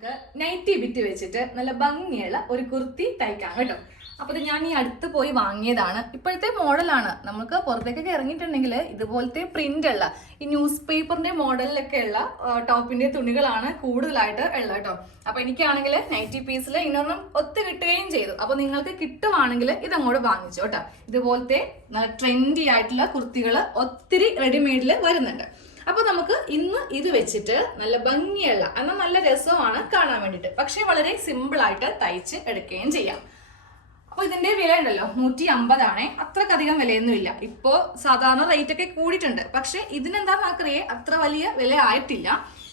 നമുക്ക് nightie bit വെച്ചിട്ട് നല്ല ഭംഗിയുള്ള ഒരു കുർത്തി തയ്ക്കാം കേട്ടോ. അപ്പോൾ ഇത് ഞാൻ ഈ അടുത്ത് പോയി വാങ്ങിയതാണ്. ഇപ്പോഴത്തെ മോഡലാണ്. നമുക്ക് പുറത്തേക്കൊക്കെ ഇറങ്ങിയിട്ടുണ്ടെങ്കിൽ ഇതുപോലത്തെ പ്രിന്റ് ഉള്ള ഈ ന്യൂസ് പേപ്പറിന്റെ മോഡലിലൊക്കെ ഉള്ള ടോപ്പിന്റെ തുണികളാണ് കൂടുതലായിട്ട് ഉള്ളത് കേട്ടോ. അപ്പൊ എനിക്കാണെങ്കിൽ നൈറ്റി പീസിൽ ഇന്നൊന്നും ഒത്തു കിട്ടുകയും ചെയ്തു. അപ്പൊ നിങ്ങൾക്ക് കിട്ടുവാണെങ്കിൽ ഇതങ്ങോട്ട് വാങ്ങിച്ചോ കേട്ടോ. ഇതുപോലത്തെ നല്ല ട്രെൻഡി ആയിട്ടുള്ള കുർത്തികൾ ഒത്തിരി റെഡിമെയ്ഡിൽ വരുന്നുണ്ട്. അപ്പൊ നമുക്ക് ഇന്ന് ഇത് വെച്ചിട്ട് നല്ല ഭംഗിയുള്ള എന്നാൽ നല്ല രസമാണ് കാണാൻ വേണ്ടിയിട്ട്, പക്ഷെ വളരെ സിമ്പിൾ ആയിട്ട് തയ്ച്ച് എടുക്കുകയും ചെയ്യാം. അപ്പൊ ഇതിന്റെ വില ഉണ്ടല്ലോ 150 ആണേ. അത്രക്കധികം വിലയൊന്നും ഇല്ല. ഇപ്പോ സാധാരണ റേറ്റ് ഒക്കെ കൂടിയിട്ടുണ്ട്, പക്ഷെ ഇതിനെന്താന്നറിയേ അത്ര വലിയ വില ആയിട്ടില്ല.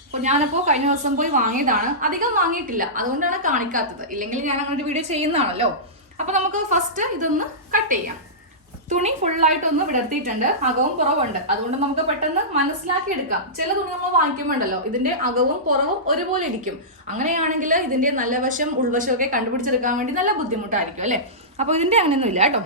അപ്പൊ ഞാനിപ്പോ കഴിഞ്ഞ ദിവസം പോയി വാങ്ങിയതാണ്. അധികം വാങ്ങിയിട്ടില്ല, അതുകൊണ്ടാണ് കാണിക്കാത്തത്. ഇല്ലെങ്കിൽ ഞാൻ അങ്ങനെ ഒരു വീഡിയോ ചെയ്യുന്നതാണല്ലോ. അപ്പൊ നമുക്ക് ഫസ്റ്റ് ഇതൊന്ന് കട്ട് ചെയ്യാം. തുണി ഫുള്ളായിട്ടൊന്ന് വിടർത്തിയിട്ടുണ്ട്, അകവും പുറവുണ്ട്. അതുകൊണ്ട് നമുക്ക് പെട്ടെന്ന് മനസ്സിലാക്കി എടുക്കാം. ചില തുണി നമ്മൾ വാങ്ങിക്കുമ്പോണ്ടല്ലോ ഇതിന്റെ അകവും പുറവും ഒരുപോലെ ഇരിക്കും. അങ്ങനെയാണെങ്കിൽ ഇതിന്റെ നല്ല വശം ഉൾവശം ഒക്കെ കണ്ടുപിടിച്ചെടുക്കാൻ വേണ്ടി നല്ല ബുദ്ധിമുട്ടായിരിക്കും അല്ലെ. അപ്പോൾ ഇതിന്റെ അങ്ങനെയൊന്നും ഇല്ല കേട്ടോ.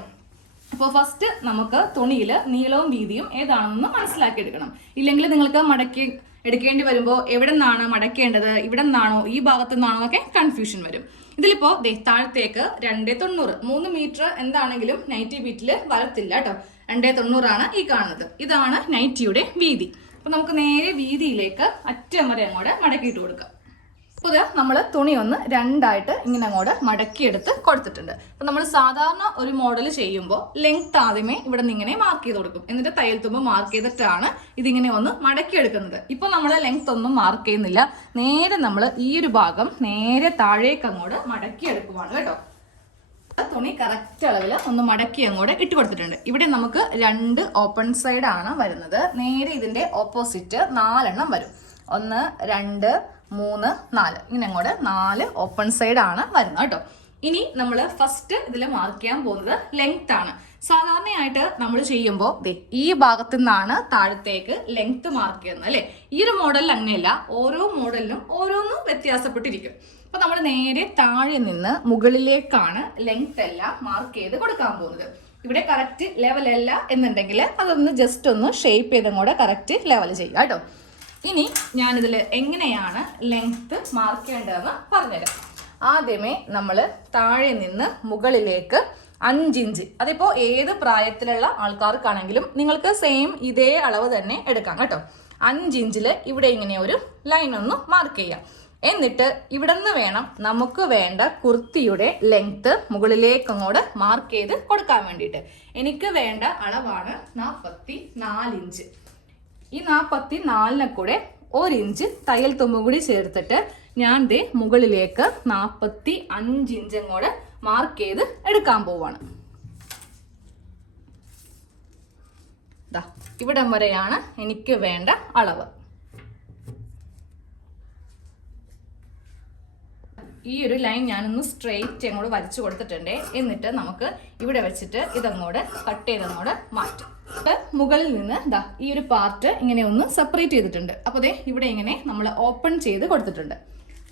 അപ്പോൾ ഫസ്റ്റ് നമുക്ക് തുണിയിൽ നീളവും വീതിയും ഏതാണെന്ന് മനസ്സിലാക്കി എടുക്കണം. ഇല്ലെങ്കിൽ നിങ്ങൾക്ക് മടക്കി എടുക്കേണ്ടി വരുമ്പോൾ എവിടെ നിന്നാണ് മടക്കേണ്ടത്, ഇവിടെ നിന്നാണോ ഈ ഭാഗത്തു നിന്നാണോ എന്നൊക്കെ കൺഫ്യൂഷൻ വരും. ഇതിലിപ്പോ താഴത്തേക്ക് 290, 3 മീറ്റർ എന്താണെങ്കിലും നൈറ്റി ബീറ്റിൽ വരത്തില്ല കേട്ടോ. 290 ഈ കാണുന്നത്. ഇതാണ് നൈറ്റിയുടെ വീതി. അപ്പൊ നമുക്ക് നേരെ വീതിയിലേക്ക് അറ്റം വരെ അങ്ങോട്ട് മടക്കിയിട്ട് കൊടുക്കാം. അപ്പോൾ നമ്മൾ തുണി ഒന്ന് രണ്ടായിട്ട് ഇങ്ങനെ അങ്ങോട്ട് മടക്കിയെടുത്ത് കൊടുത്തിട്ടുണ്ട്. അപ്പൊ നമ്മൾ സാധാരണ ഒരു മോഡൽ ചെയ്യുമ്പോൾ ലെങ്ത് ആദ്യമേ ഇവിടെ നിന്ന് ഇങ്ങനെ മാർക്ക് ചെയ്ത് കൊടുക്കും. എന്നിട്ട് തയ്യൽ തുമ്പ് മാർക്ക് ചെയ്തിട്ടാണ് ഇതിങ്ങനെ ഒന്ന് മടക്കിയെടുക്കുന്നത്. ഇപ്പൊ നമ്മൾ ലെങ്ത് ഒന്നും മാർക്ക് ചെയ്യുന്നില്ല. നേരെ നമ്മൾ ഈ ഒരു ഭാഗം നേരെ താഴേക്ക് അങ്ങോട്ട് മടക്കിയെടുക്കുവാണ് കേട്ടോ. തുണി കറക്റ്റ് അളവിൽ ഒന്ന് മടക്കി അങ്ങോട്ട് ഇട്ട് കൊടുത്തിട്ടുണ്ട്. ഇവിടെ നമുക്ക് 2 ഓപ്പൺ സൈഡ് ആണ് വരുന്നത്. നേരെ ഇതിന്റെ ഓപ്പോസിറ്റ് 4 എണ്ണം വരും. 1, 2, 3, 4 ഇങ്ങനെ അങ്ങോട്ട് 4 ഓപ്പൺ സൈഡ് ആണ് വരുന്നത് കേട്ടോ. ഇനി നമ്മൾ ഫസ്റ്റ് ഇതിൽ മാർക്ക് ചെയ്യാൻ പോകുന്നത് ലെങ്ത് ആണ്. സാധാരണയായിട്ട് നമ്മൾ ചെയ്യുമ്പോൾ ഈ ഭാഗത്തു നിന്നാണ് താഴത്തേക്ക് ലെങ്ത് മാർക്ക് ചെയ്യുന്നത് അല്ലെ. ഈ ഒരു മോഡലിൽ അങ്ങനെയല്ല, ഓരോ മോഡലിനും ഓരോന്നും വ്യത്യാസപ്പെട്ടിരിക്കും. അപ്പൊ നമ്മൾ നേരെ താഴെ നിന്ന് മുകളിലേക്കാണ് ലെങ്ത് എല്ലാം മാർക്ക് ചെയ്ത് കൊടുക്കാൻ പോകുന്നത്. ഇവിടെ കറക്റ്റ് ലെവൽ അല്ല എന്നുണ്ടെങ്കിൽ അതൊന്ന് ജസ്റ്റ് ഒന്ന് ഷേപ്പ് ചെയ്തും കൂടെ കറക്റ്റ് ലെവൽ ചെയ്യുക കേട്ടോ. ഇനി ഞാനിതിൽ എങ്ങനെയാണ് ലെങ്ത് മാർക്ക് ചെയ്യേണ്ടതെന്ന് പറഞ്ഞുതരാം. ആദ്യമേ നമ്മൾ താഴെ നിന്ന് മുകളിലേക്ക് 5 ഇഞ്ച്, അതിപ്പോൾ ഏത് പ്രായത്തിലുള്ള ആൾക്കാർക്കാണെങ്കിലും നിങ്ങൾക്ക് സെയിം ഇതേ അളവ് തന്നെ എടുക്കാം കേട്ടോ. 5 ഇഞ്ചിൽ ഇവിടെ ഇങ്ങനെ ഒരു ലൈൻ ഒന്ന് മാർക്ക് ചെയ്യാം. എന്നിട്ട് ഇവിടെ നിന്ന് വേണം നമുക്ക് വേണ്ട കുർത്തിയുടെ ലെങ്ത് മുകളിലേക്ക് അങ്ങോട്ട് മാർക്ക് ചെയ്ത് കൊടുക്കാൻ വേണ്ടിയിട്ട്. എനിക്ക് വേണ്ട അളവാണ് 44 ഇഞ്ച്. ഈ 44 കൂടെ 1 ഇഞ്ച് തയ്യൽ തുമ്പും കൂടി ചേർത്തിട്ട് ഞാൻ മുകളിലേക്ക് 45 ഇഞ്ച് അങ്ങോട്ട് മാർക്ക് ചെയ്ത് എടുക്കാൻ പോവാണ്. ഇവിടം വരെയാണ് എനിക്ക് വേണ്ട അളവ്. ഈ ഒരു ലൈൻ ഞാനൊന്ന് സ്ട്രെയിറ്റ് അങ്ങോട്ട് വരച്ചു കൊടുത്തിട്ടുണ്ട്. എന്നിട്ട് നമുക്ക് ഇവിടെ വെച്ചിട്ട് ഇതങ്ങോട്ട് കട്ട് ചെയ്തങ്ങോട്ട് മാറ്റും. മുകളിൽ നിന്ന് ഈ ഒരു പാർട്ട് ഇങ്ങനെ ഒന്ന് സെപ്പറേറ്റ് ചെയ്തിട്ടുണ്ട്. അപ്പോൾ ഇവിടെ ഇങ്ങനെ നമ്മൾ ഓപ്പൺ ചെയ്ത് കൊടുത്തിട്ടുണ്ട്.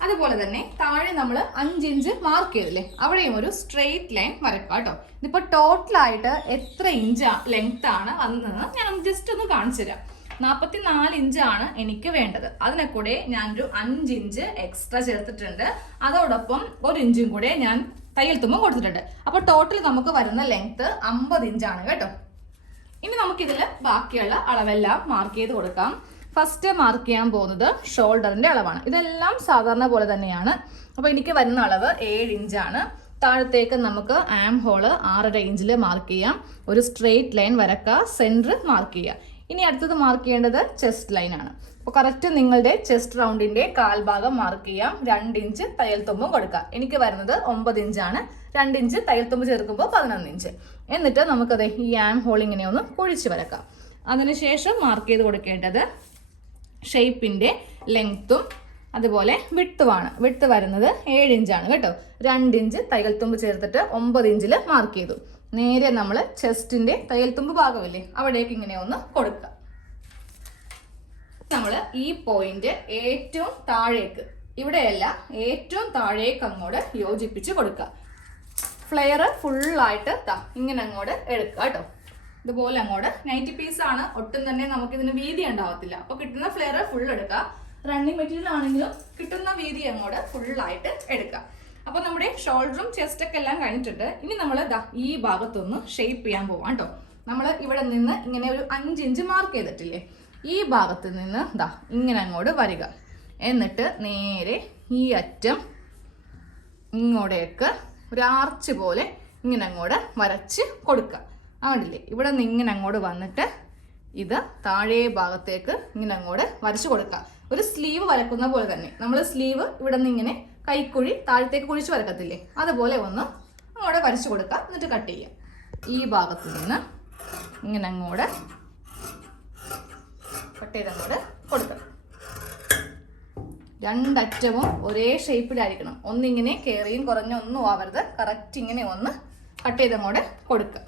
അതുപോലെ തന്നെ താഴെ നമ്മൾ 5 ഇഞ്ച് മാർക്ക് ചെയ്തില്ലേ, അവിടെയും ഒരു സ്ട്രെയിറ്റ് ലൈൻ വരക്കാം കേട്ടോ. ഇതിപ്പോൾ ടോട്ടലായിട്ട് എത്ര ഇഞ്ച് ലെങ്ത് ആണ് വന്നതെന്ന് ഞാൻ ജസ്റ്റ് ഒന്ന് കാണിച്ചു തരാം. 44 ഇഞ്ചാണ് എനിക്ക് വേണ്ടത്. അതിനെ കൂടെ ഞാനൊരു 5 ഇഞ്ച് എക്സ്ട്രാ ചേർത്തിട്ടുണ്ട്. അതോടൊപ്പം 1 ഇഞ്ചും കൂടെ ഞാൻ തയ്യൽ തുമ്പും കൊടുത്തിട്ടുണ്ട്. അപ്പോൾ ടോട്ടൽ നമുക്ക് വരുന്ന ലെങ്ത് 50 ഇഞ്ചാണ് കേട്ടോ. ഇനി നമുക്കിതിൽ ബാക്കിയുള്ള അളവെല്ലാം മാർക്ക് ചെയ്ത് കൊടുക്കാം. ഫസ്റ്റ് മാർക്ക് ചെയ്യാൻ പോകുന്നത് ഷോൾഡറിന്റെ അളവാണ്. ഇതെല്ലാം സാധാരണ പോലെ തന്നെയാണ്. അപ്പോൾ എനിക്ക് വരുന്ന അളവ് 7 ഇഞ്ചാണ്. താഴത്തേക്ക് നമുക്ക് ആം ഹോള് 6.5 ഇഞ്ചിൽ മാർക്ക് ചെയ്യാം. ഒരു സ്ട്രെയിറ്റ് ലൈൻ വരക്കുക, സെൻറ്റർ മാർക്ക് ചെയ്യുക. ഇനി അടുത്തത് മാർക്ക് ചെയ്യേണ്ടത് ചെസ്റ്റ് ലൈൻ ആണ്. അപ്പോൾ കറക്റ്റ് നിങ്ങളുടെ ചെസ്റ്റ് റൗണ്ടിന്റെ കാൽഭാഗം മാർക്ക് ചെയ്യാം. 2 ഇഞ്ച് തയ്യൽ തുമ്പും കൊടുക്കുക. എനിക്ക് വരുന്നത് 9 ഇഞ്ചാണ്. 2 ഇഞ്ച് തയ്യൽ തുമ്പ് ചേർക്കുമ്പോൾ 11 ഇഞ്ച്. എന്നിട്ട് നമുക്കത് ഈ ആം ഹോൾ ഇങ്ങനെ ഒന്ന് കുഴിച്ച് വരക്കാം. അതിനുശേഷം മാർക്ക് ചെയ്ത് കൊടുക്കേണ്ടത് ഷേപ്പിന്റെ ലെങ്ത്തും അതുപോലെ വിട്ടുമാണ്. വിട്ട് വരുന്നത് 7 ഇഞ്ചാണ് കേട്ടോ. 2 ഇഞ്ച് തയ്യൽ തുമ്പ് ചേർത്തിട്ട് 9 ഇഞ്ചിൽ മാർക്ക് ചെയ്തു. നേരെ നമ്മൾ ചെസ്റ്റിന്റെ തയ്യൽ തുമ്പ് ഭാഗമില്ലേ, അവിടേക്ക് ഇങ്ങനെ ഒന്ന് കൊടുക്കുക. നമ്മൾ ഈ പോയിന്റ് ഏറ്റവും താഴേക്ക്, ഇവിടെയല്ല ഏറ്റവും താഴേക്ക് അങ്ങോട്ട് യോജിപ്പിച്ച് കൊടുക്കുക. ഫ്ലെയർ ഫുള്ളായിട്ട് ഇങ്ങനെ അങ്ങോട്ട് എടുക്കുക കേട്ടോ. ഇതുപോലെ അങ്ങോട്ട് നൈറ്റി പീസ് ആണ്, ഒട്ടും തന്നെ നമുക്ക് ഇതിന് വീതി ഉണ്ടാവത്തില്ല. അപ്പൊ കിട്ടുന്ന ഫ്ലെയർ ഫുൾ എടുക്കുക. റണ്ണിങ് മെറ്റീരിയൽ ആണെങ്കിലും കിട്ടുന്ന വീതി അങ്ങോട്ട് ഫുള്ളായിട്ട് എടുക്കാം. അപ്പോൾ നമ്മുടെ ഷോൾഡറും ചെസ്റ്റൊക്കെ എല്ലാം കഴിഞ്ഞിട്ടുണ്ട്. ഇനി നമ്മൾ ഈ ഭാഗത്തൊന്ന് ഷേപ്പ് ചെയ്യാൻ പോവാം കേട്ടോ. നമ്മൾ ഇവിടെ നിന്ന് ഇങ്ങനെ ഒരു 5 ഇഞ്ച് മാർക്ക് ചെയ്തിട്ടില്ലേ, ഈ ഭാഗത്ത് നിന്ന് ഇങ്ങനെ അങ്ങോട്ട് വരിക. എന്നിട്ട് നേരെ ഈ അറ്റം ഇങ്ങോട്ടേക്ക് ഒരു ആർച്ച് പോലെ ഇങ്ങനെ അങ്ങോട്ട് വരച്ച് കൊടുക്കുക. ആണ്ടില്ലേ, ഇവിടെ നിന്ന് ഇങ്ങനെ അങ്ങോട്ട് വന്നിട്ട് ഇത് താഴെ ഭാഗത്തേക്ക് ഇങ്ങനെ അങ്ങോട്ട് വരച്ച് കൊടുക്കുക. ഒരു സ്ലീവ് വരക്കുന്ന പോലെ തന്നെ. നമ്മൾ സ്ലീവ് ഇവിടെ നിന്ന് ഇങ്ങനെ കൈക്കുഴി താഴത്തേക്ക് കുഴിച്ച് വരക്കത്തില്ലേ, അതുപോലെ ഒന്ന് അങ്ങോട്ട് വരച്ച് കൊടുക്കുക. എന്നിട്ട് കട്ട് ചെയ്യുക. ഈ ഭാഗത്ത് നിന്ന് ഇങ്ങനെ അങ്ങോട്ട് കട്ട് ചെയ്ത് അങ്ങോട്ട് കൊടുക്കണം. രണ്ടറ്റവും ഒരേ ഷേപ്പിലായിരിക്കണം. ഒന്നിങ്ങനെ കയറിയും കുറഞ്ഞ ഒന്നും ആവരുത്. കറക്റ്റ് ഇങ്ങനെ ഒന്ന് കട്ട് ചെയ്ത് അങ്ങോട്ട് കൊടുക്കുക.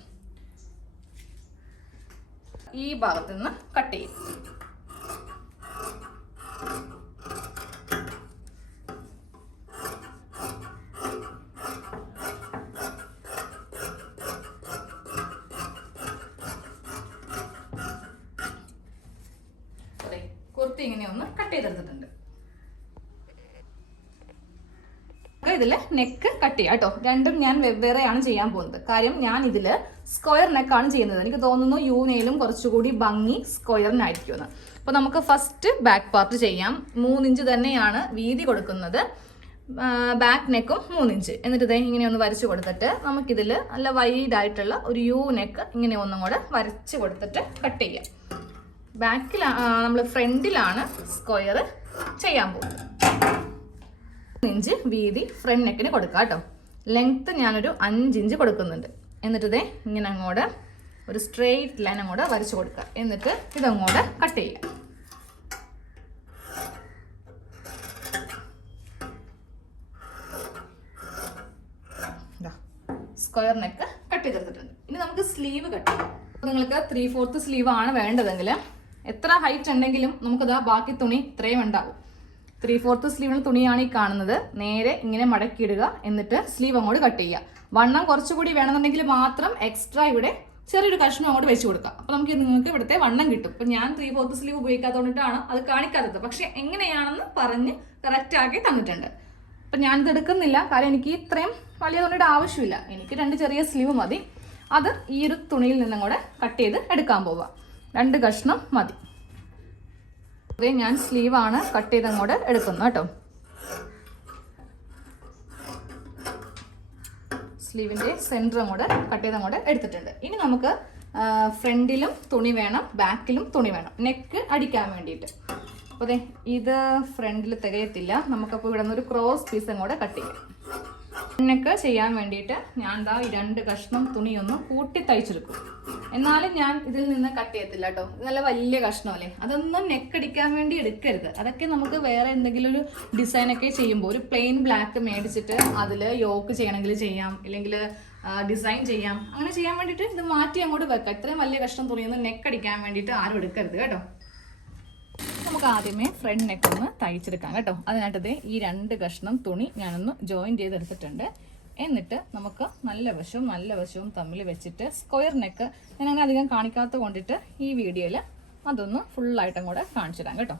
ഈ ഭാഗത്ത് നിന്ന് കട്ട് ചെയ്യും. കുർത്തി ഇങ്ങനെ ഒന്ന് കട്ട് ചെയ്തെടുത്തിട്ടുണ്ട്. ഇതിൽ നെക്ക് കട്ട് ചെയ്യാം കേട്ടോ. രണ്ടും ഞാൻ വെവ്വേറെയാണ് ചെയ്യാൻ പോകുന്നത്. കാര്യം ഞാൻ ഇതിൽ സ്ക്വയർ നെക്കാണ് ചെയ്യുന്നത്. എനിക്ക് തോന്നുന്നു യൂനയിലും കുറച്ചുകൂടി ഭംഗി സ്ക്വയറിനായിരിക്കുമെന്ന്. അപ്പോൾ നമുക്ക് ഫസ്റ്റ് ബാക്ക് പാർട്ട് ചെയ്യാം. 3 ഇഞ്ച് തന്നെയാണ് വീതി കൊടുക്കുന്നത്. ബാക്ക് നെക്കും 3 ഇഞ്ച്. എന്നിട്ട് ഇതേ ഇങ്ങനെ ഒന്ന് വരച്ച് കൊടുത്തിട്ട് നമുക്കിതിൽ നല്ല വൈഡായിട്ടുള്ള ഒരു യു നെക്ക് ഇങ്ങനെ ഒന്നും കൂടെ വരച്ച് കൊടുത്തിട്ട് കട്ട് ചെയ്യാം. നമ്മൾ ഫ്രണ്ടിലാണ് സ്ക്വയർ ചെയ്യാൻ പോകുന്നത്. 3 ഇഞ്ച് വീതി ഫ്രണ്ട് നെക്കിന് കൊടുക്കാം കേട്ടോ. ലെങ്ത്ത് ഞാനൊരു 5 ഇഞ്ച് കൊടുക്കുന്നുണ്ട്. എന്നിട്ട് ഇതേ ഇങ്ങനെ അങ്ങോട്ട് ഒരു സ്ട്രെയിറ്റ് ലൈൻ അങ്ങോട്ട് വരച്ച് കൊടുക്കുക. എന്നിട്ട് ഇതങ്ങോട്ട് കട്ട് ചെയ്യാം. സ്ക്വയർ നെക്ക് കട്ട് ചെയ്തെടുത്തിട്ടുണ്ട്. ഇനി നമുക്ക് സ്ലീവ് കട്ട് ചെയ്യാം. നിങ്ങൾക്ക് 3/4 സ്ലീവ് ആണ് വേണ്ടതെങ്കിൽ എത്ര ഹൈറ്റ് ഉണ്ടെങ്കിലും നമുക്കത് ബാക്കി തുണി ഇത്രയും ഉണ്ടാവും. 3/4 സ്ലീവിന് തുണിയാണ് ഈ കാണുന്നത്. നേരെ ഇങ്ങനെ മടക്കിയിടുക. എന്നിട്ട് സ്ലീവ് അങ്ങോട്ട് കട്ട് ചെയ്യുക. വണ്ണം കുറച്ചുകൂടി വേണമെന്നുണ്ടെങ്കിൽ മാത്രം എക്സ്ട്രാ ഇവിടെ ചെറിയൊരു കഷ്ണം അങ്ങോട്ട് വെച്ച് കൊടുക്കുക. അപ്പോൾ നിങ്ങൾക്ക് ഇവിടുത്തെ വണ്ണം കിട്ടും. അപ്പം ഞാൻ 3/4 സ്ലീവ് ഉപയോഗിക്കാത്തതുകൊണ്ടിട്ടാണ് അത് കാണിക്കാത്തത്. പക്ഷെ എങ്ങനെയാണെന്ന് പറഞ്ഞ് കറക്റ്റ് ആക്കി തന്നിട്ടുണ്ട്. അപ്പം ഞാനിത് എടുക്കുന്നില്ല. കാര്യം എനിക്ക് ഇത്രയും വലിയ തുണിയുടെ ആവശ്യമില്ല. എനിക്ക് 2 ചെറിയ സ്ലീവ് മതി. അത് ഈ ഒരു തുണിയിൽ നിന്നും കൂടെ കട്ട് ചെയ്ത് എടുക്കാൻ പോവാം. 2 കഷ്ണം മതി. അതേ ഞാൻ സ്ലീവാണ് കട്ട് ചെയ്ത് അങ്ങോട്ട് എടുക്കുന്നത് കേട്ടോ. സ്ലീവിൻ്റെ സെൻറ്റർ അങ്ങോട്ട് കട്ട് ചെയ്ത് അങ്ങോട്ട് എടുത്തിട്ടുണ്ട്. ഇനി നമുക്ക് ഫ്രണ്ടിലും തുണി വേണം, ബാക്കിലും തുണി വേണം, നെക്ക് അടിക്കാൻ വേണ്ടിയിട്ട്. അപ്പോൾ അതെ ഇത് ഫ്രണ്ടിൽ തികയത്തില്ല. നമുക്കപ്പോൾ ഇവിടെ നിന്ന് ഒരു ക്രോസ് പീസ് അങ്ങോട്ട് കട്ട് ചെയ്യാം. നെക്ക് ചെയ്യാൻ വേണ്ടിയിട്ട് ഞാൻ ഈ 2 കഷ്ണം തുണിയൊന്ന് കൂട്ടി തയ്ച്ചെടുക്കും. എന്നാലും ഞാൻ ഇതിൽ നിന്ന് കട്ട് ചെയ്യത്തില്ല കേട്ടോ. നല്ല വലിയ കഷ്ണമല്ലേ, അതൊന്നും നെക്കടിക്കാൻ വേണ്ടി എടുക്കരുത്. അതൊക്കെ നമുക്ക് വേറെ എന്തെങ്കിലും ഒരു ഡിസൈനൊക്കെ ചെയ്യുമ്പോൾ ഒരു പ്ലെയിൻ ബ്ലാക്ക് മേടിച്ചിട്ട് അതിൽ യോക്ക് ചെയ്യണമെങ്കിൽ ചെയ്യാം, ഇല്ലെങ്കിൽ ഡിസൈൻ ചെയ്യാം. അങ്ങനെ ചെയ്യാൻ വേണ്ടിയിട്ട് ഇത് മാറ്റി അങ്ങോട്ട് വെക്കാം. ഇത്രയും വലിയ കഷ്ണം തുണിയൊന്നും നെക്കടിക്കാൻ വേണ്ടിയിട്ട് ആരും എടുക്കരുത് കേട്ടോ. നമുക്ക് ആദ്യമേ ഫ്രണ്ട് നെക്ക് ഒന്ന് തയ്ച്ചെടുക്കാം കേട്ടോ. അതിനായിട്ടത് ഈ 2 കഷ്ണം തുണി ഞാനൊന്ന് ജോയിൻ ചെയ്തെടുത്തിട്ടുണ്ട്. എന്നിട്ട് നമുക്ക് നല്ല വശവും തമ്മിൽ വെച്ചിട്ട് സ്ക്വയർ നെക്ക് ഞാൻ അങ്ങനെ അധികം കാണിക്കാത്ത കൊണ്ടിട്ട് ഈ വീഡിയോയിൽ അതൊന്ന് ഫുള്ളായിട്ട് അങ്ങോട്ട് കാണിച്ചിടാം കേട്ടോ.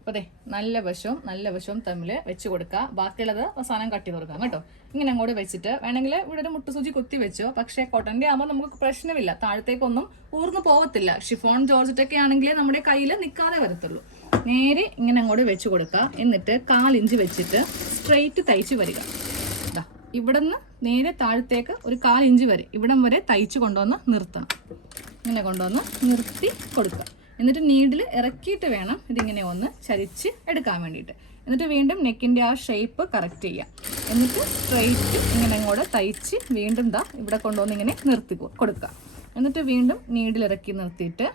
അപ്പോൾ അതെ നല്ല വശവും തമ്മിൽ വെച്ച് കൊടുക്കുക. ബാക്കിയുള്ളത് അവസാനം കട്ട് ചെയ്ത് കൊടുക്കാം കേട്ടോ. ഇങ്ങനെ അങ്ങോട്ട് വെച്ചിട്ട് വേണമെങ്കിൽ ഇവിടെ ഒരു മുട്ടുസൂചി കുത്തി വെച്ചോ. പക്ഷേ കോട്ടൻ്റെ ആകുമ്പോൾ നമുക്ക് പ്രശ്നമില്ല, താഴത്തേക്കൊന്നും ഊർന്ന് പോകത്തില്ല. ഷിഫോൺ ജോർജറ്റൊക്കെ ആണെങ്കിൽ നമ്മുടെ കയ്യിൽ നിൽക്കാതെ വരത്തുള്ളൂ. നേരെ ഇങ്ങനെ അങ്ങോട്ട് വെച്ച് കൊടുക്കുക. എന്നിട്ട് 1/4 ഇഞ്ച് വെച്ചിട്ട് സ്ട്രെയിറ്റ് തയ്ച്ച് വരിക. ഇവിടെ നിന്ന് നേരെ താഴത്തേക്ക് ഒരു 1/4 ഇഞ്ച് വരെ ഇവിടം വരെ തയ്ച്ച് കൊണ്ടുവന്ന് നിർത്തണം. ഇങ്ങനെ കൊണ്ടുവന്ന് നിർത്തി കൊടുക്കുക. എന്നിട്ട് നീഡിൽ ഇറക്കിയിട്ട് വേണം ഇതിങ്ങനെ ഒന്ന് ചരിച്ച് എടുക്കാൻ വേണ്ടിയിട്ട്. എന്നിട്ട് വീണ്ടും നെക്കിൻ്റെ ആ ഷേപ്പ് കറക്റ്റ് ചെയ്യുക. എന്നിട്ട് സ്ട്രെയിറ്റ് ഇങ്ങനെ അങ്ങോട്ട് തയ്ച്ച് വീണ്ടും ഇവിടെ കൊണ്ടുവന്ന് ഇങ്ങനെ നിർത്തി കൊടുക്കുക. എന്നിട്ട് വീണ്ടും നീഡിൽ ഇറക്കി നിർത്തിയിട്ട്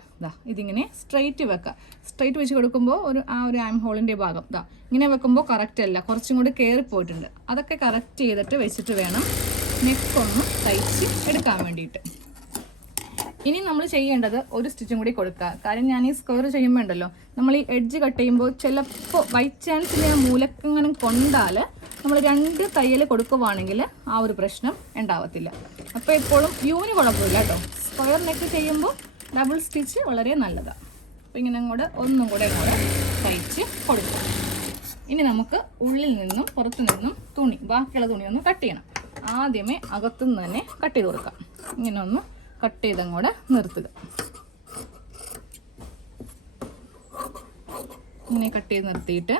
ഇതിങ്ങനെ സ്ട്രെയിറ്റ് വെക്കുക. സ്ട്രെയിറ്റ് വെച്ച് കൊടുക്കുമ്പോൾ ആ ഒരു ആം ഹോളിൻ്റെ ഭാഗം ഇങ്ങനെ വെക്കുമ്പോൾ കറക്റ്റ് അല്ല, കുറച്ചും കൂടി കയറിപ്പോയിട്ടുണ്ട്. അതൊക്കെ കറക്റ്റ് ചെയ്തിട്ട് വെച്ചിട്ട് വേണം നെക്കൊന്ന് തയ്ച്ച് എടുക്കാൻ വേണ്ടിയിട്ട്. ഇനി നമ്മൾ ചെയ്യേണ്ടത് ഒരു സ്റ്റിച്ചും കൂടി കൊടുക്കുക. കാര്യം ഞാൻ ഈ സ്ക്വയർ ചെയ്യുമ്പോൾ ഉണ്ടല്ലോ, നമ്മൾ ഈ എഡ്ജ് കട്ട് ചെയ്യുമ്പോൾ ചിലപ്പോൾ ബൈ ചാൻസിൽ ആ മൂലക്കെങ്ങനെ കൊണ്ടാൽ നമ്മൾ 2 തയ്യൽ കൊടുക്കുവാണെങ്കിൽ ആ ഒരു പ്രശ്നം ഉണ്ടാവത്തില്ല. അപ്പോൾ എപ്പോഴും യൂവിന് കുഴപ്പമില്ല കേട്ടോ. സ്ക്വയർ നെക്ക് ചെയ്യുമ്പോൾ ഡബിൾ സ്റ്റിച്ച് വളരെ നല്ലതാണ്. അപ്പോൾ ഇങ്ങനെ ഒന്നും കൂടെ തയ്ച്ച് കൊടുക്കാം. ഇനി നമുക്ക് ഉള്ളിൽ നിന്നും പുറത്തു നിന്നും തുണി, ബാക്കിയുള്ള തുണി ഒന്ന് കട്ട് ചെയ്യണം. ആദ്യമേ അകത്തുനിന്ന് തന്നെ കട്ട് ചെയ്ത് കൊടുക്കാം. ഇങ്ങനെ ഒന്ന് കട്ട് ചെയ്തങ്ങോട്ട് നിർത്തുക. ഇങ്ങനെ കട്ട് ചെയ്ത് നിർത്തിയിട്ട്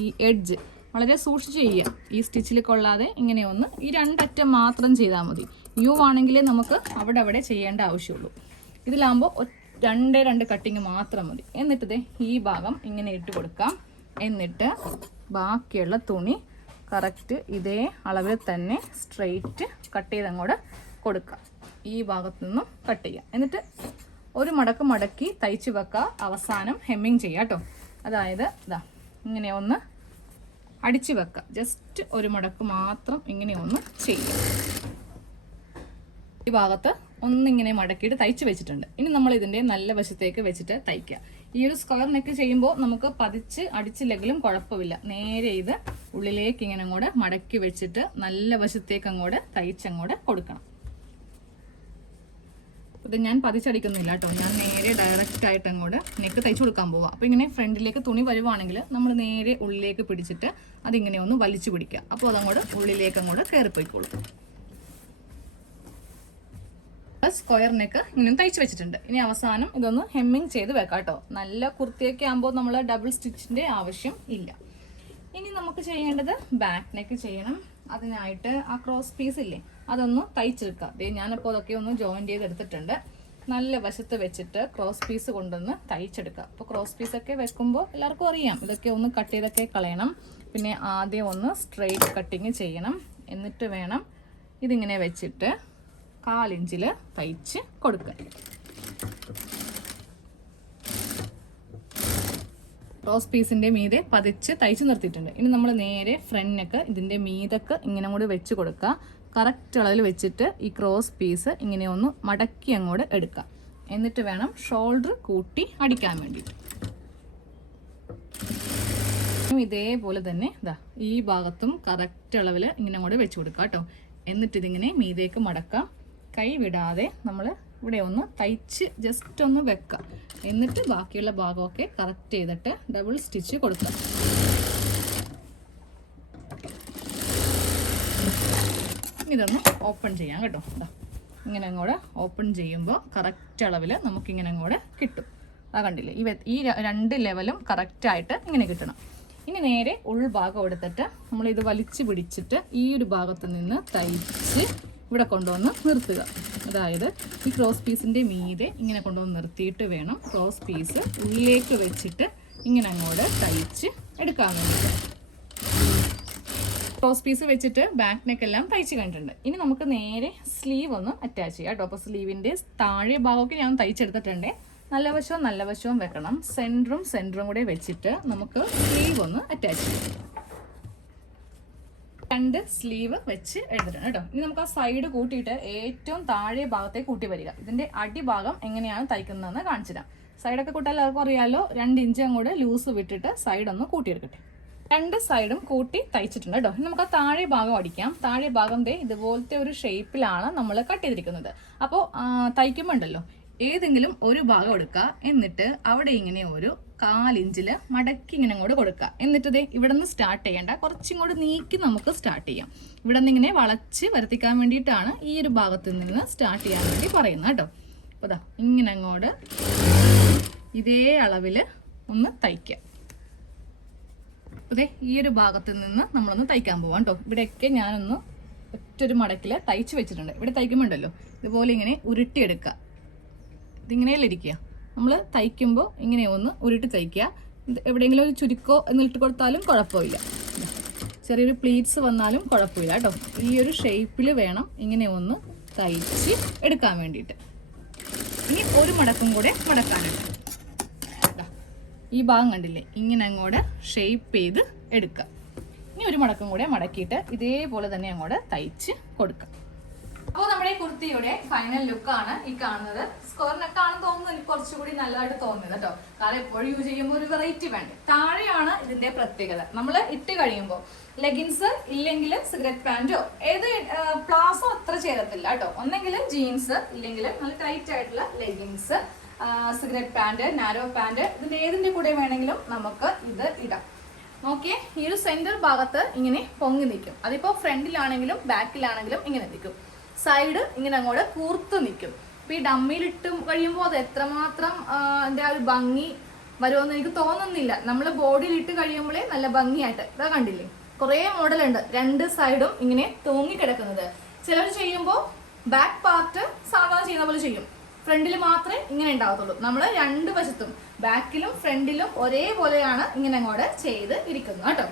ഈ എഡ്ജ് വളരെ സൂക്ഷിച്ച് ചെയ്യുക. ഈ സ്റ്റിച്ചിൽ കൊള്ളാതെ ഇങ്ങനെ ഒന്ന് ഈ രണ്ടറ്റം മാത്രം ചെയ്താൽ മതി. യു ആണെങ്കിൽ നമുക്ക് അവിടെ ചെയ്യേണ്ട ആവശ്യമുള്ളൂ. ഇതിലാകുമ്പോൾ രണ്ട് കട്ടിങ് മാത്രം മതി. എന്നിട്ട് ഈ ഭാഗം ഇങ്ങനെ ഇട്ട് കൊടുക്കാം. എന്നിട്ട് ബാക്കിയുള്ള തുണി കറക്റ്റ് ഇതേ അളവിൽ തന്നെ സ്ട്രെയിറ്റ് കട്ട് ചെയ്തങ്ങോട്ട് കൊടുക്കാം. ഈ ഭാഗത്തു നിന്നും കട്ട് ചെയ്യാം. എന്നിട്ട് ഒരു മടക്കി തയ്ച്ച് വെക്കുക. അവസാനം ഹെമ്മിങ് ചെയ്യാം കേട്ടോ. അതായത് ഇതാ ഇങ്ങനെ ഒന്ന് അടിച്ചു വെക്കുക. ജസ്റ്റ് ഒരു മടക്ക് മാത്രം ഇങ്ങനെ ഒന്ന് ചെയ്യുക. ഈ ഭാഗത്ത് ഒന്നിങ്ങനെ മടക്കിയിട്ട് തയ്ച്ച് വെച്ചിട്ടുണ്ട്. ഇനി നമ്മൾ ഇതിൻ്റെ നല്ല വശത്തേക്ക് വെച്ചിട്ട് തയ്ക്കുക. ഈ ഒരു സ്ക്വയർ നെക്ക് ചെയ്യുമ്പോൾ നമുക്ക് പതിച്ച് അടിച്ചില്ലെങ്കിലും കുഴപ്പമില്ല. നേരെ ഇത് ഉള്ളിലേക്ക് ഇങ്ങനെ അങ്ങോട്ട് മടക്കി വെച്ചിട്ട് നല്ല വശത്തേക്ക് അങ്ങോട്ട് തയ്ച്ചങ്ങോട്ട് കൊടുക്കണം. ഇത് ഞാൻ പതിച്ചടിക്കുന്നില്ല കേട്ടോ. ഞാൻ നേരെ ഡയറക്റ്റ് ആയിട്ട് അങ്ങോട്ട് നെക്ക് തയ്ച്ചു കൊടുക്കാൻ പോവാം. അപ്പോൾ ഇങ്ങനെ ഫ്രണ്ടിലേക്ക് തുണി വരുവാണെങ്കിൽ നമ്മൾ നേരെ ഉള്ളിലേക്ക് പിടിച്ചിട്ട് അതിങ്ങനെ ഒന്ന് വലിച്ചു പിടിക്കുക. അപ്പോൾ അതങ്ങോട്ട് ഉള്ളിലേക്ക് അങ്ങോട്ട് കയറിപ്പോയിക്കോളും. സ്ക്വയർ നെക്ക് ഇങ്ങനെ തയ്ച്ചു വെച്ചിട്ടുണ്ട്. ഇനി അവസാനം ഇതൊന്ന് ഹെമ്മിങ് ചെയ്ത് വെക്കാം കേട്ടോ. നല്ല കുർത്തിയൊക്കെ ആകുമ്പോൾ നമ്മൾ ഡബിൾ സ്റ്റിച്ചിൻ്റെ ആവശ്യം ഇല്ല. ഇനി നമുക്ക് ചെയ്യേണ്ടത് ബാക്ക് നെക്ക് ചെയ്യണം. അതിനായിട്ട് ആ ക്രോസ് പീസ് ഇല്ലേ, അതൊന്ന് തയ്ച്ചെടുക്കുക. ഞാനിപ്പോൾ അതൊക്കെ ഒന്ന് ജോയിൻ ചെയ്തെടുത്തിട്ടുണ്ട്. നല്ല വശത്ത് വെച്ചിട്ട് ക്രോസ് പീസ് കൊണ്ടൊന്ന് തയ്ച്ചെടുക്കുക. അപ്പോൾ ക്രോസ് പീസൊക്കെ വെക്കുമ്പോൾ എല്ലാവർക്കും അറിയാം, ഇതൊക്കെ ഒന്ന് കട്ട് ചെയ്തൊക്കെ കളയണം. പിന്നെ ആദ്യം ഒന്ന് സ്ട്രെയിറ്റ് കട്ടിങ് ചെയ്യണം. എന്നിട്ട് വേണം ഇതിങ്ങനെ വെച്ചിട്ട് 1/4 ഇഞ്ചിൽ തയ്ച്ച് കൊടുക്കുക. ക്രോസ് പീസിൻ്റെ മീതെ പതിച്ച് തയ്ച്ച് നിർത്തിയിട്ടുണ്ട്. ഇനി നമ്മൾ നേരെ ഫ്രണ്ട് നെക്ക് ഇതിൻ്റെ മീതൊക്കെ ഇങ്ങനെ കൂടി വെച്ച് കൊടുക്കുക. കറക്റ്റ് അളവിൽ വെച്ചിട്ട് ഈ ക്രോസ് പീസ് ഇങ്ങനെ ഒന്ന് മടക്കി അങ്ങോട്ട് എടുക്കുക. എന്നിട്ട് വേണം ഷോൾഡർ കൂട്ടി അടിക്കാൻ വേണ്ടിയിട്ട്. ഇതേപോലെ തന്നെ ഇതാ ഈ ഭാഗത്തും കറക്റ്റ് അളവിൽ ഇങ്ങനെ അങ്ങോട്ട് വെച്ച് കൊടുക്കുക കേട്ടോ. എന്നിട്ട് ഇതിങ്ങനെ മീതേക്ക് മടക്കാം. കൈ വിടാതെ നമ്മൾ ഇവിടെ ഒന്ന് തയ്ച്ച് ജസ്റ്റ് ഒന്ന് വെക്കുക. എന്നിട്ട് ബാക്കിയുള്ള ഭാഗമൊക്കെ കറക്റ്റ് ചെയ്തിട്ട് ഡബിൾ സ്റ്റിച്ച് കൊടുക്കുക. ഇതൊന്ന് ഓപ്പൺ ചെയ്യാം കേട്ടോ. ഇങ്ങനെ അങ്ങോട്ട് ഓപ്പൺ ചെയ്യുമ്പോൾ കറക്റ്റ് അളവിൽ നമുക്കിങ്ങനെ അങ്ങോട്ട് കിട്ടും. കണ്ടില്ലേ, ഈ രണ്ട് ലെവലും കറക്റ്റായിട്ട് ഇങ്ങനെ കിട്ടണം. ഇനി നേരെ ഉൾഭാഗം എടുത്തിട്ട് നമ്മളിത് വലിച്ചു പിടിച്ചിട്ട് ഈ ഒരു ഭാഗത്ത് നിന്ന് തയ്ച്ച് ഇവിടെ കൊണ്ടുവന്ന് നിർത്തുക. അതായത് ഈ ക്രോസ് പീസിൻ്റെ മീതെ ഇങ്ങനെ കൊണ്ടുവന്ന് നിർത്തിയിട്ട് വേണം ക്രോസ് പീസ് ഉള്ളിലേക്ക് വെച്ചിട്ട് ഇങ്ങനെ അങ്ങോട്ട് തയ്ച്ച് എടുക്കാൻ വേണ്ടിയിട്ട്. ക്രോസ് പീസ് വെച്ചിട്ട് ബാക്ക് നെക്ക് എല്ലാം തയ്ച്ച് കണ്ടിട്ടുണ്ട്. ഇനി നമുക്ക് നേരെ സ്ലീവ് ഒന്ന് അറ്റാച്ച് ചെയ്യാം കേട്ടോ. അപ്പോൾ സ്ലീവിൻ്റെ താഴെ ഭാഗമൊക്കെ ഞാൻ തയ്ച്ചെടുത്തിട്ടുണ്ട്. നല്ല വശവും വെക്കണം. സെൻറ്ററും കൂടെ വെച്ചിട്ട് നമുക്ക് സ്ലീവ് ഒന്ന് അറ്റാച്ച് ചെയ്യാം. 2 സ്ലീവ് വെച്ച് എടുത്തിട്ടുണ്ട് കേട്ടോ. ഇനി നമുക്ക് ആ സൈഡ് കൂട്ടിയിട്ട് ഏറ്റവും താഴെ ഭാഗത്തേക്ക് കൂട്ടി വരിക. ഇതിൻ്റെ അടിഭാഗം എങ്ങനെയാണ് തയ്ക്കുന്നതെന്ന് കാണിച്ചു തരാം. സൈഡൊക്കെ കൂട്ടാൻ എല്ലാവർക്കും അറിയാമല്ലോ. 2 ഇഞ്ച് അങ്ങോട്ട് ലൂസ് വിട്ടിട്ട് സൈഡൊന്ന് കൂട്ടിയെടുക്കട്ടെ. 2 സൈഡും കൂട്ടി തയ്ച്ചിട്ടുണ്ട് കേട്ടോ. ഇനി നമുക്ക് ആ താഴെ ഭാഗം അടിക്കാം. താഴെ ഭാഗം ഇതുപോലത്തെ ഒരു ഷേപ്പിലാണ് നമ്മൾ കട്ട് ചെയ്തിരിക്കുന്നത്. അപ്പോൾ തയ്ക്കുമ്പോൾ ഉണ്ടല്ലോ, ഏതെങ്കിലും ഒരു ഭാഗം എടുക്കുക. എന്നിട്ട് അവിടെ ഇങ്ങനെ ഒരു 1/4 ഇഞ്ചിൽ മടക്കി ഇങ്ങനെ അങ്ങോട്ട് കൊടുക്കുക. എന്നിട്ട് ഇവിടെ നിന്ന് സ്റ്റാർട്ട് ചെയ്യേണ്ട, കുറച്ചും കൂടി നീക്കി നമുക്ക് സ്റ്റാർട്ട് ചെയ്യാം. ഇവിടെ നിന്ന് ഇങ്ങനെ വളച്ച് വരുത്തിക്കാൻ വേണ്ടിയിട്ടാണ് ഈ ഒരു ഭാഗത്ത് നിന്ന് സ്റ്റാർട്ട് ചെയ്യാൻ വേണ്ടി പറയുന്നത് കേട്ടോ. അപ്പോൾ അതാ ഇങ്ങനെ അങ്ങോട്ട് ഇതേ അളവിൽ ഒന്ന് തയ്ക്കാം. ഈ ഒരു ഭാഗത്ത് നിന്ന് നമ്മളൊന്ന് തയ്ക്കാൻ പോവാം കേട്ടോ. ഇവിടെയൊക്കെ ഞാനൊന്ന് ഒറ്റൊരു മടക്കിൽ തയ്ച്ച് വെച്ചിട്ടുണ്ട്. ഇവിടെ തയ്ക്കുമ്പോണ്ടല്ലോ ഇതുപോലെ ഇങ്ങനെ ഉരുട്ടിയെടുക്കുക. ഇതിങ്ങനെയല്ല ഇരിക്കുക. നമ്മൾ തയ്ക്കുമ്പോൾ ഇങ്ങനെ ഒന്ന് ഉരുട്ടി തയ്ക്കുക. എവിടെയെങ്കിലും ഒരു ചുരുക്കോ എന്നിട്ട് കൊടുത്താലും കുഴപ്പമില്ല. ചെറിയൊരു പ്ലീറ്റ്സ് വന്നാലും കുഴപ്പമില്ല കേട്ടോ. ഈ ഒരു ഷേപ്പിൽ വേണം ഇങ്ങനെ ഒന്ന് തയ്ച്ച് എടുക്കാൻ വേണ്ടിയിട്ട്. ഇനി ഒരു മടക്കും കൂടെ മടക്കാനുണ്ട്. ഈ ഭാഗം കണ്ടില്ലേ, ഇങ്ങനെ അങ്ങോട്ട് ഷേപ്പ് ചെയ്ത് എടുക്കുക. ഇനി ഒരു മടക്കും കൂടെ മടക്കിയിട്ട് ഇതേപോലെ തന്നെ അങ്ങോട്ട് തയ്ച്ച് കൊടുക്കുക. അപ്പോൾ നമ്മുടെ കുർത്തിയുടെ ഫൈനൽ ലുക്കാണ് ഈ കാണുന്നത്. സ്ക്വയർ നെക്കാണെന്ന് തോന്നുന്നു, എനിക്ക് കുറച്ചുകൂടി നല്ലതായിട്ട് തോന്നുന്നത് കേട്ടോ. കാരണം എപ്പോഴും യൂസ് ചെയ്യുമ്പോൾ ഒരു വെറൈറ്റി വേണ്ടേ. താഴെയാണ് ഇതിന്റെ പ്രത്യേകത. നമ്മൾ ഇട്ട് കഴിയുമ്പോൾ ലെഗിൻസ് ഇല്ലെങ്കിൽ സിഗരറ്റ് പാൻറ്റോ ഏത് പ്ലാസോ അത്ര ചേരത്തില്ല കേട്ടോ. ഒന്നെങ്കിൽ ജീൻസ്, ഇല്ലെങ്കിൽ നല്ല ടൈറ്റ് ആയിട്ടുള്ള leggings, cigarette pant, narrow pant, ഇതിൻ്റെ ഏതിൻ്റെ കൂടെ വേണമെങ്കിലും നമുക്ക് ഇത് ഇടാം. നോക്കിയേ, ഈ ഒരു സെൻറ്റർ ഭാഗത്ത് ഇങ്ങനെ പൊങ്ങി നിൽക്കും. അതിപ്പോൾ ഫ്രണ്ടിലാണെങ്കിലും ബാക്കിലാണെങ്കിലും ഇങ്ങനെ നിൽക്കും. സൈഡ് ഇങ്ങനെ അങ്ങോട്ട് കൂർത്ത് നിൽക്കും. അപ്പോൾ ഈ ഡമ്മിയിലിട്ട് കഴിയുമ്പോൾ അത് എത്രമാത്രം അതിൻ്റെ ആ ഒരു ഭംഗി വരുമെന്ന് എനിക്ക് തോന്നുന്നില്ല. നമ്മൾ ബോഡിയിലിട്ട് കഴിയുമ്പോഴേ നല്ല ഭംഗിയായിട്ട് ഇതാ കണ്ടില്ലേ, കുറേ മോഡലുണ്ട്. രണ്ട് സൈഡും ഇങ്ങനെ തൂങ്ങിക്കിടക്കുന്നത്. ചിലർ ചെയ്യുമ്പോൾ ബാക്ക് പാർട്ട് സാധാരണ ചെയ്യുന്ന പോലെ ചെയ്യും, ഫ്രണ്ടിൽ മാത്രമേ ഇങ്ങനെ ഉണ്ടാകത്തുള്ളൂ. നമ്മൾ രണ്ട് വശത്തും ബാക്കിലും ഫ്രണ്ടിലും ഒരേപോലെയാണ് ഇങ്ങനെ അങ്ങോട്ട് ചെയ്ത് ഇരിക്കുന്നത് കേട്ടോ.